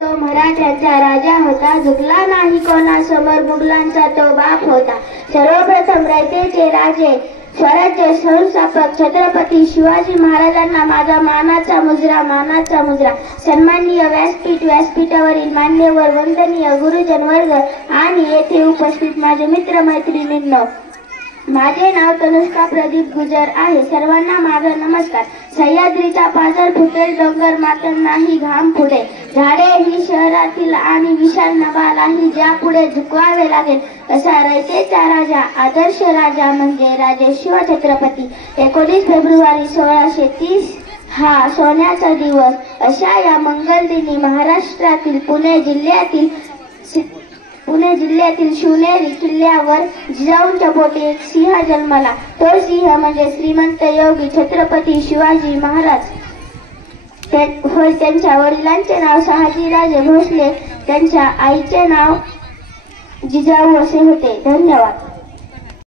तो मराठ्यांचा राजा होता, झुकला नाही कोणासमोर, मुघलांचा तो बाप होता. सर्वप्रथम रयतेचे राजे, स्वराज्य संस्थापक छत्रपती शिवाजी महाराजांना माझा मानाचा मुजरा, मानाचा मुजरा. सन्माननीय व्यासपीठ, व्यासपीठावरील मान्यवर, वंदनीय गुरुजन वर्ग आणि येथे उपस्थित माझे मित्र मैत्रिणींनो, माझे नाव तनुष्का प्रदीप गुजर आहे. सर्वांना माझा नमस्कार. सह्याद्रीचा पाझर फुटेल, डोंगर मात्र नाही घाम फुटे. झाडे ही शहरातील आणि विशाल नभालाही ज्या पुढे झुकवावे लागेल, असा रयतेचा राजा, आदर्श राजा म्हणजे राजे शिवछत्रपती. 19 फेब्रुवारी 1630 हा सोन्याचा दिवस. अशा या मंगलदिनी महाराष्ट्रातील पुणे जिल्ह्यातील शिवनेरी किल्ल्यावर जिजाऊंच्या पोटी एक सिंह जन्मला. तो सिंह म्हणजे श्रीमंत योगी छत्रपती शिवाजी महाराज. त्यांच्या वडिलांचे नाव शहाजीराजे भोसले, त्यांच्या आईचे नाव जिजाऊ असे होते. धन्यवाद.